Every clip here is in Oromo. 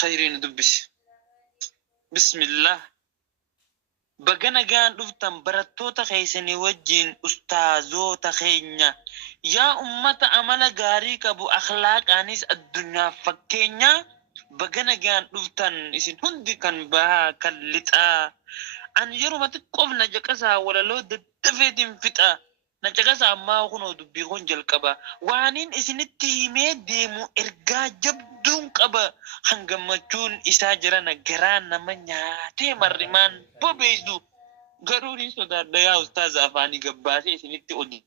خيرين دبس بسم الله بغنا غان دفتن برتوتا خيسني وجين استاذوتا خينيا يا أمة عمل غاري كبو أخلاق أنيس الدنيا فكينيا بغنا غان دفتن اسن هندي كان بها كاللتا أن يروم تقوم نجكسا ولا لو دفيدين فتا نجكسا ما هو دبي خنجل كبا وانين اسن التيمي ديمو إرقا جبدون كبا هنغمتون إساجرنا غرانا منياتي مرمان ببيزو غروري سودا ديا أستاذ أفاني قباسي اسن التي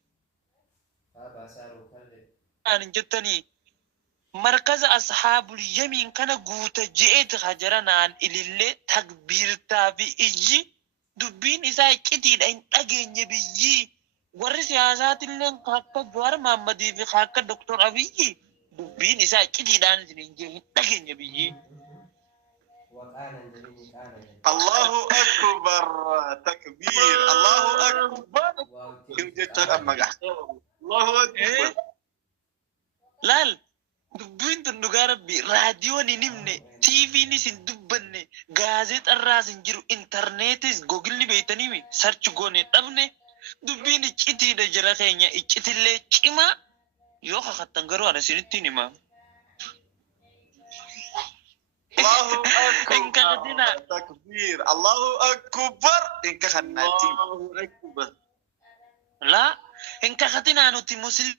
أنا جتني مركز أصحاب اليمين كان قوت جئت خجرنا عن إلي تكبير تابي إجي دبين إسا كتير أين أجن يبيجي ورسياسات اللي خاكا جوار محمدي في خاكا دكتور أبيجي دبين إسا كتير أين سنجي أجن يبيجي الله أكبر تكبير الله أكبر الله أكبر لال دبين تندقى ربي راديو نمني تي في نسين دبني غازت الراسن جيرو انترنتس جوجل بيتني مي سيرش غوني تبني دبين اچتي دجرا خينيا اچتي لي چما يو خطنغرو انا سينتيني ما الله أكبر تكبير الله أكبر إنك خناتي الله أكبر لا إنك خطنا نوتي مسلم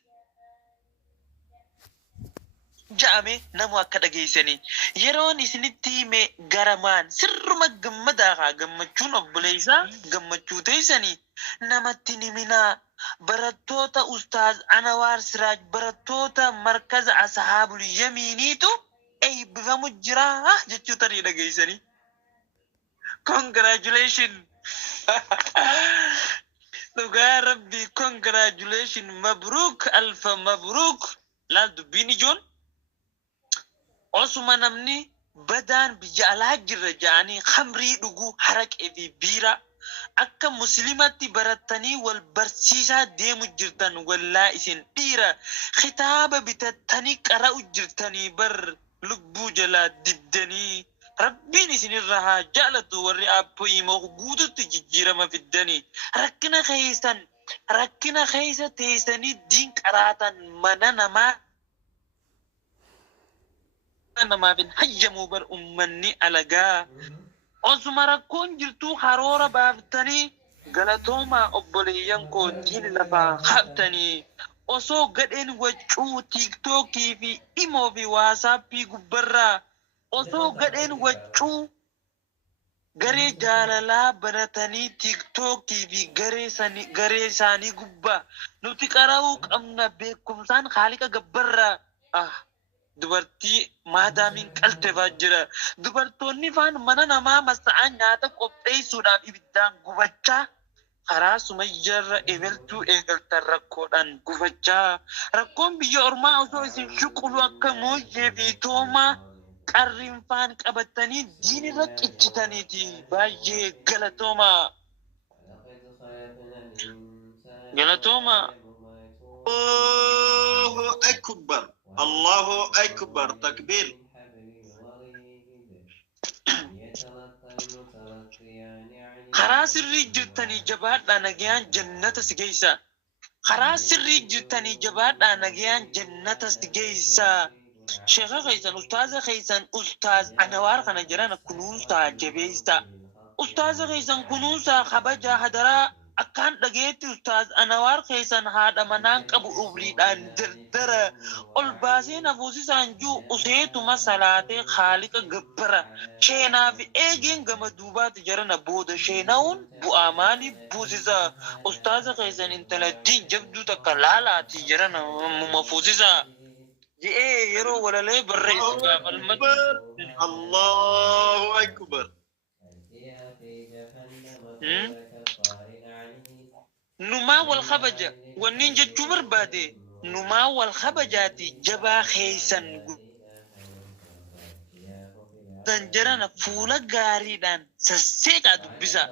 جامي نمو أكدا جيسني يرون إسنتي مي غرمان سر ما جمدها جمچون أبليسا جمچو تيسني نمتني منا برتوتا أستاذ أنوار سراج برتوتا مركز أصحاب اليمينيتو أي بفهمو جراه جتشو تريدا جيسني congratulations نقول ربي congratulations مبروك ألف مبروك لا دبيني جون osuma namni badaan biyya alaa jirra ja'anii khamrii dhuguu haraqee fi biira akka muslimatti barattanii wal barsiisaa deemu jirtan wallaa isin dhiira kitaaba bitattanii qara'u jirtanii bar lubbuu jalaa diddanii rabbiin isinirra haa jaalatu warri aappoo himoo guututti jijjiirama fiddanii rakkina keessa teessanii diin qaraatan mana namaa nama bin hajjamu bar ummanni alagaa osuma rakkoon jirtuu haroora baaftanii galatooma obboleeyyan koo diin lafaa haftanii osoo gadheen waccuu tiiktookii fi imoo fi waasaappii gubbarraa osoo gadheen waccuu garee jaalalaa banatanii tiiktookii fi garee isaanii gubbaa nuti qara'uu qabna beekumsaan haaliqa gabbarraa dubartii maadaamiin qaltefaa jira dubartoonni faan mana namaa masa'aa nyaata qopheessuudhaaf ibiddaan gubachaa karaa sumayyaarra eegaltuu eegaltan rakkoodhaan gubachaa rakkoon biyya ormaa osoo isin shuqulu akka mooyyee fi toomaa qarriin faan qabatanii diinirra cichitaniiti baay'ee galatoomaa الله أكبر الله أكبر تكبير karaa sirrii jirtanii jabaadhaa nagayaan jannata si geessa karaa sirrii jirtanii jabaadhaa nagayaan jannata si geessa sheekha keessan ustaaz Anwaar kana jiran kunuunsaa jabeessa ustaaza keessan kunuunsaa kabajaa hadaraa akkaan dhageetti ustaaz Anwaar keessan haadha manaan qabu ubriidhaan dardara ol baasee nafuusisaan juu useetuma salaatee haaliqa gabbara sheenaa fi eegeen gama duubaatti jarana booda sheenaa'uun bu'aa maalii buusisa ustaaza keessan intala diin jabduu takka laalaati jarana mafuusisaa je'ee yeroo walalee barreessu gaafalmatu Allahu akbar numaa wal kabaja wannin jechuu barbaade numaa wal kabajaati jabaa keessan tan jarana fuula gaariidhaan sasseeqaa dubbisa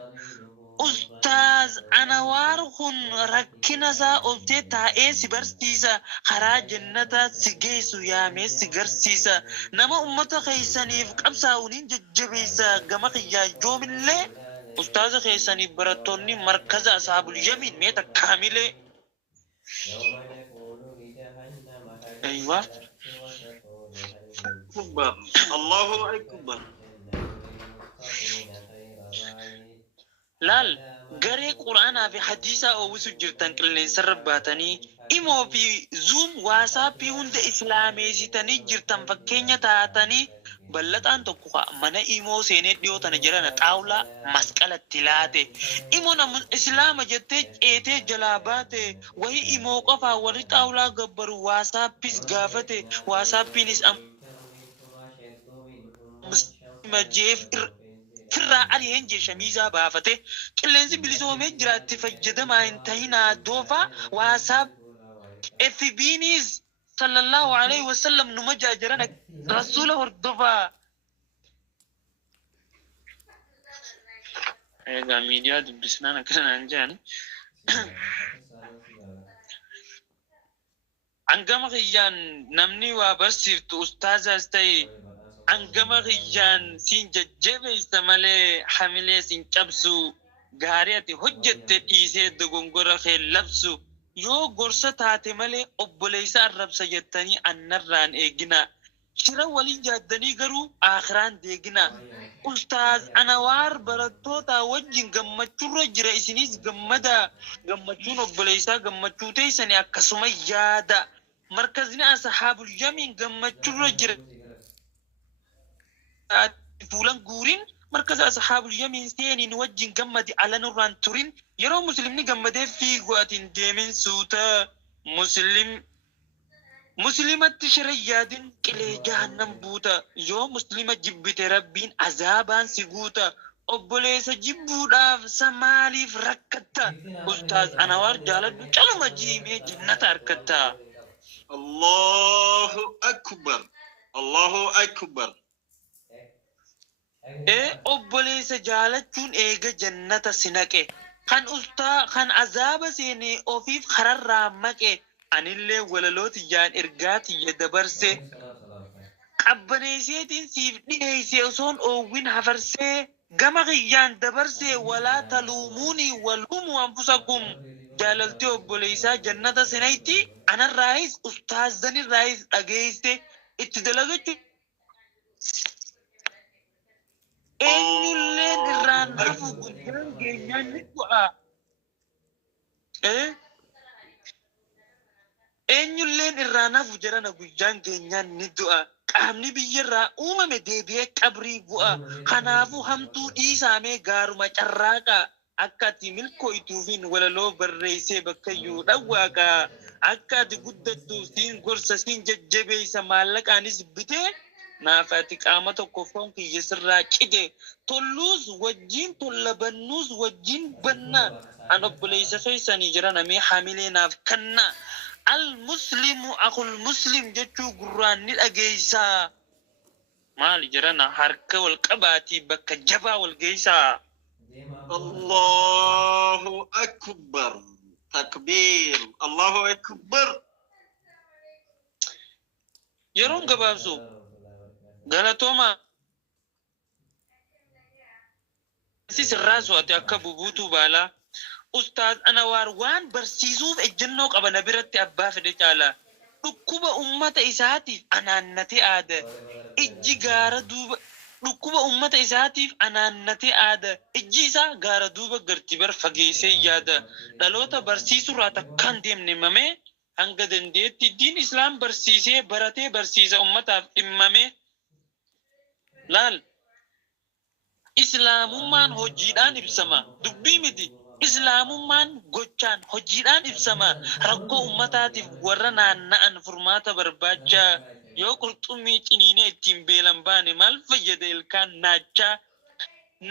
Ustaaz Anawaar kun rakkina isaa obsee taa'ee si barsiisa. Karaa jannataa si geessu yaamee si garsiisa. Nama ummata keessaniif qabsaa'uun jajjabeessa. Gama kiyyaa joomillee ustaaza keessaniif barattoonni markaza Asaabul Yamiin mee takkaamilee. Aywa. أكبر الله أكبر Laal garee quraanaa fi hadiisaa oowwisu jirtan qilleensa rabbaatanii imoo fi zuum waasaappii hunda islaameessitanii jirtan fakkeenya taatanii bal'ataan tokko mana imoo seenee dhiyoo tana jirana xaawulaa masqalatti laate imoon islaama jettee ceetee jalaa baate wayii imoo qofaa warri xaawulaa gabbaru waasaappis gaafate waasaappiinis majeef firraa ari'een jee shamiizaa baafate qilleensi bilisoomee jiraatti fayyadamaa hin ta'inaa doofaa waasaap FB'nis sallallahu alaihi wasallam numa jaajaran rasuula hordofaa. Egaa miidiyaa dubbisnaan akkanaan jedhan hangama kiyyaan namni waa barsiiftu ustaazaas ta'e hangama kiyyaan siin jajjabeessa malee hamilee siin cabsu gaarii ati hojjette dhiisee dogongora kee labsu yoo gorsa taate malee obboleessa arrabsa jettanii annarraan eegina shira waliin jaaddanii garuu aakhiraan deegina ustaaz Anawaar barattoota wajjin gammachuurra jira isinis gammada gammachuun obboleessaa gammachuu teessanii akkasuma yaada markazni Asaabul Yamiin gammachuurra jira fuulan guurin markaza Asaabul Yamiin seeniin wajjin gammadi alanurraan turin yeroo muslimni gammadee fiigu atiin deemin suuta muslimatti shira yaadin qilee jahannam buuta yoo muslima jibbite rabbiin azaabaan si guuta obboleessa jibbuudhaaf samaaliif rakkatta ustaaz Anawaar jaaladhu caluma jiimee jannata harkatta. الله أكبر الله أكبر obboleessa jaalachuun eega jannata sinaqe kan azaaba seenee ofiif kararraa maqe anillee walalooti jaan ergaatiyya dabarse qabbaneeseetiin siif dhiheeyse osoon oowwin hafarsee gama kiyyaan dabarse walaa taluumuunii waluumu anfusakum jaalaltee obboleessaa jannata sinayti anarraayis ustaazanirraayis dhageeyse itti dalagachuun eenyulleen irraan hafu guyyaan keenyaan ni du'a. Eenyulleen irraan hafu jedhana guyyaan keenyaan ni du'a. Qaamni biyyarraa uumame deebi'ee qabrii bu'a. Kanaafuu hamtuu dhiisaamee gaaruma carraaqa. Akka ati milkooytuufiin walaloo barreessee bakkayyuu dhawwaaqa. Akka ati guddattuuf siin gorsa siin jajjabeessa maallaqaanis bitee naafati qaama tokko foon kiyya sirraa cide tolluus wajjin tollabannuus wajjin banna an obboleessa keessanii jiran amee hamilee naaf kanna al-muslimu akhul muslim jechuu gurraan ni dhageeysaa maali jirana harka wal qabaatii bakka jabaa wal geeysaa. الله أكبر تكبير الله أكبر yeroon gabaabsu galatooma sirraa so'ate akka bubuutuu baalaa ustaaz Anawaar waan barsiisuuf ejjennoo qabana biratti abbaa fedhe caala dhukkuba ummata isaatiif anaannatee aada ijji gaara duuba dhukkuba ummata isaatiif anaannatee aada ijji isaa gaara duuba garti bar fageessee yaada dhaloota barsiisurraa takkaan deemne mamee hanga dandeetti diin islaam barsiisee baratee barsiisa ummataaf dhimmame laal islaamummaan hojiidhaan ibsama dubbii miti islaamummaan gochaan hojiidhaan ibsama rakkoo ummataatiif warra naanna'an furmaata barbaacha yoo qurxummii ciniinee ittiin beelan baane maal fayyada ilkaan naachaa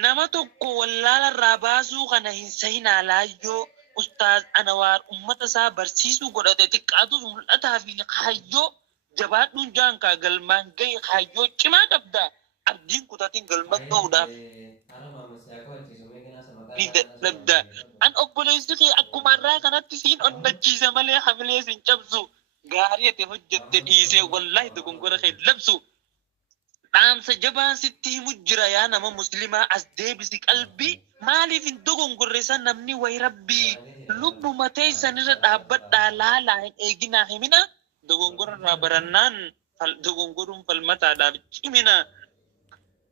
nama tokko wallaalarraa baasuu kana hin sahinaa laayyoo ustaaz Anawaar ummata isaa barsiisuu godhate xiqqaatuuf mul'ataa fi kaayyoo jabaadhuun jaankaa galmaan gahe kaayyoo cimaa qabda abdiin kutatiin galma ga'uudhaaf. rabbii dadhabda. An obboleessi kee akkuma irraa kanatti siin onnachiisa malee hamilee siin cabsu. Gaarii ati hojjette dhiisee wallaahi dogongora kee labsu. Dhaamsa jabaan sitti himu jira yaa nama muslimaa as deebisi qalbii. Maaliif hin dogongorre san namni wayi rabbii lubbuma teessan irra dhaabbadhaa laalaa hin eeginaa himina. Dogongora irraa barannaan dogongoruun falmataadhaaf cimina.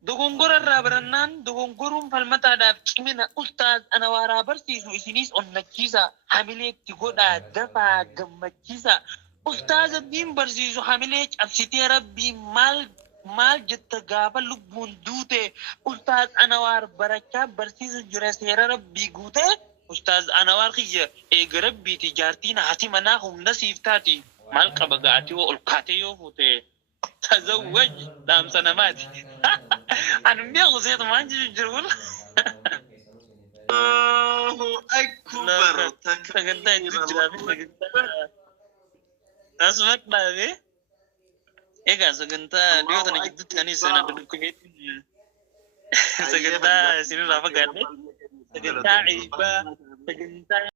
Dogongora irraa barannaan dogongoruun falmataadhaaf cimina. Ustaaz ana waaraa barsiisu isinis onnachiisa. Hamileetti godhaa dafaa gammachiisa. Ustaaz abdiin barsiisu hamilee cabsitee rabbii maal jetta gaafa lubbuun duute. Ustaaz Anawaar barachaa barsiisu jira seera rabbii guute. Ustaaz Anawaar kiyya eega rabbiiti jaartiin haati manaa humna siif taati. Maal qaba ga'atii ol kaatee yoo fuute tazawwaj dhaamsa namaati. Ani beeku seetu maan jiru Allahu akbar. sagantaa hedduu jiraame sagantaa asumatti dhaabe. Egaa sagantaa dhiyoo tana gidduutti anis sana dudukkumeetiin sagantaa isinirraa fagaadhe sagantaa ciibaa sagantaa